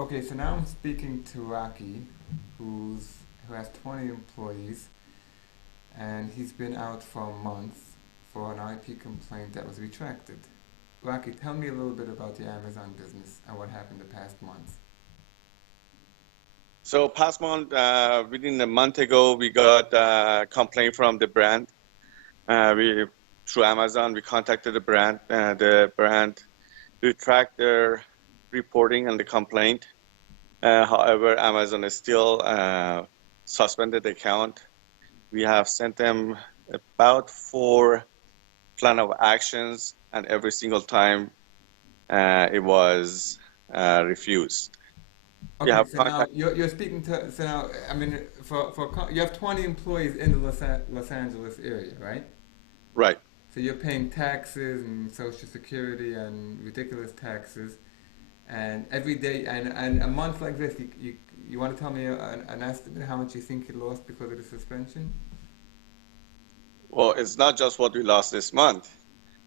Okay, so now I'm speaking to Rocky, who has 20 employees, and he's been out for a month for an IP complaint that was retracted. Rocky, tell me a little bit about the Amazon business and what happened the past month. So past month, within a month ago, we got a complaint from the brand. We through Amazon, we contacted the brand. The brand retract their reporting and the complaint. However, Amazon is still suspended the account. We have sent them about 4 plan of actions, and every single time it was refused. We Okay, have so now contacted. you're speaking to, so now, I mean, you have 20 employees in the Los Angeles area, right? Right. So you're paying taxes and Social Security and ridiculous taxes, and every day, and a month like this, you want to tell me an estimate how much you think you lost because of the suspension? Well, it's not just what we lost this month,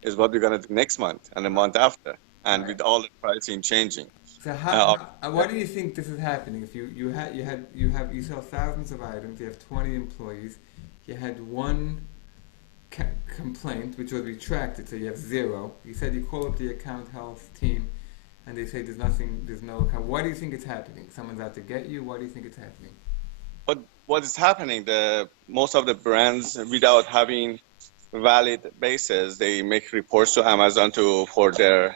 it's what we're going to do next month and the month after, and Right. with all the pricing changing. So Uh, why do you think this is happening? If you sell thousands of items, you have 20 employees, you had one complaint which was retracted, so you have zero. You said you call up the account health team, and they say there's nothing, there's no account. Why do you think it's happening? Someone's out to get you. Why do you think it's happening? what is happening? The most of the brands, without having valid basis, they make reports to Amazon for their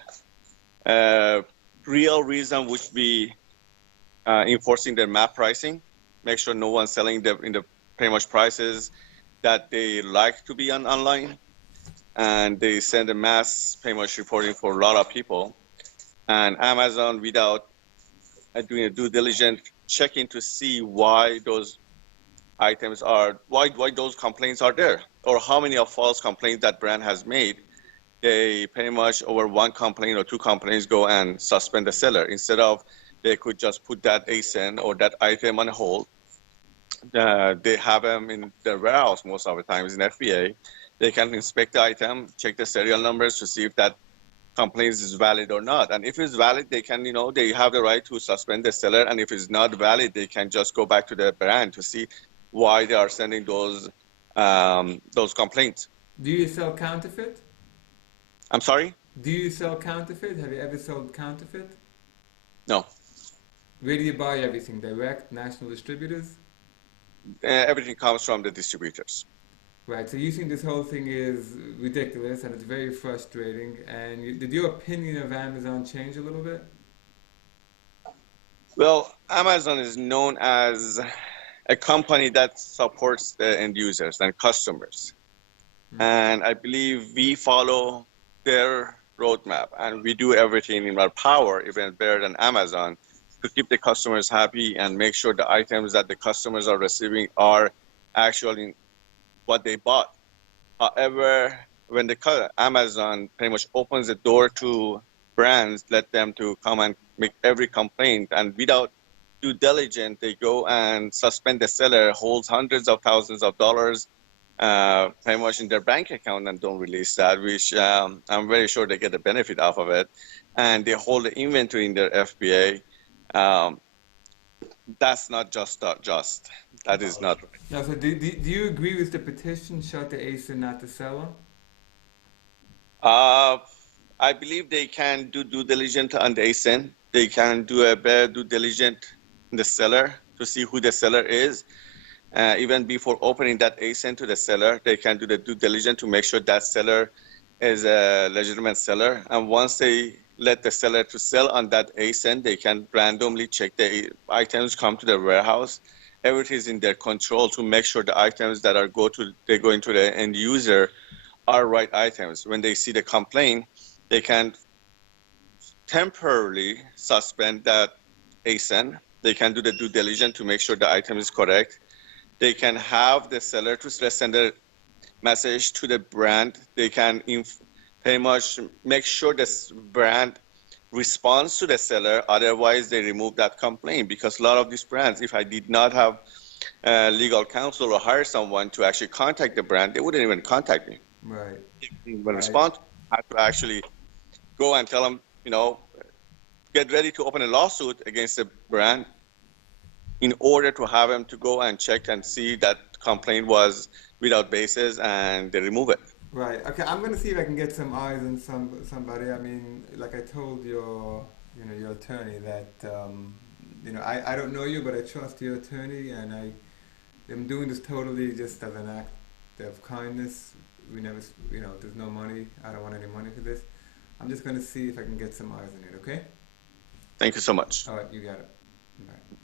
uh, real reason, which be enforcing their map pricing, make sure no one's selling in the pretty much prices that they like to be on online, and they send a mass pretty much reporting for a lot of people. And Amazon, without doing a due diligence checking to see why those items are, why those complaints are there, or how many of false complaints that brand has made, they pretty much over one complaint or two complaints go and suspend the seller instead of they could just put that ASIN or that item on hold. They have them in their warehouse most of the times in FBA. They can inspect the item, check the serial numbers to see if that complaint is valid or not. And if it's valid, they can, they have the right to suspend the seller. And if it's not valid, they can just go back to the brand to see why they are sending those complaints. Do you sell counterfeit? I'm sorry? Do you sell counterfeit? Have you ever sold counterfeit? No. Where do you buy everything? Direct, national distributors? Everything comes from the distributors. Right, so you think this whole thing is ridiculous and it's very frustrating. And did your opinion of Amazon change a little bit? Well, Amazon is known as a company that supports the end users and customers. Hmm. And I believe we follow their roadmap and we do everything in our power, even better than Amazon, to keep the customers happy and make sure the items that the customers are receiving are actually what they bought. However, when the Amazon pretty much opens the door to brands, let them to come and make every complaint, and without due diligence, they go and suspend the seller, holds hundreds of thousands of dollars pretty much in their bank account and don't release that, which I'm very sure they get the benefit off of it, and they hold the inventory in their FBA. Um, that's not just. That is not right. Now, so do you agree with the petition, shut the ASIN, not the seller? Uh, I believe they can do due diligence on the ASIN. They can do a better due diligence in the seller to see who the seller is. Even before opening that ASIN to the seller, they can do the due diligence to make sure that seller is a legitimate seller. And once they let the seller to sell on that ASIN, they can randomly check the items come to their warehouse. Everything is in their control to make sure the items that they go into the end user are right items. When they see the complaint, they can temporarily suspend that ASIN. They can do the due diligence to make sure the item is correct. They can have the seller to send a message to the brand. They can pretty much make sure this brand responds to the seller. Otherwise, they remove that complaint, because a lot of these brands, if I did not have legal counsel or hire someone to actually contact the brand, they wouldn't even contact me. Right, When right. respond, I have to actually go and tell them, get ready to open a lawsuit against the brand in order to have them to go and check and see that complaint was without basis and they remove it. Right. Okay. I'm gonna see if I can get some eyes on somebody. I mean, like I told your attorney that I don't know you, but I trust your attorney, and I am doing this totally just as an act of kindness. We never, there's no money. I don't want any money for this. I'm just gonna see if I can get some eyes on it. Okay. Thank you so much. All right. You got it. Bye.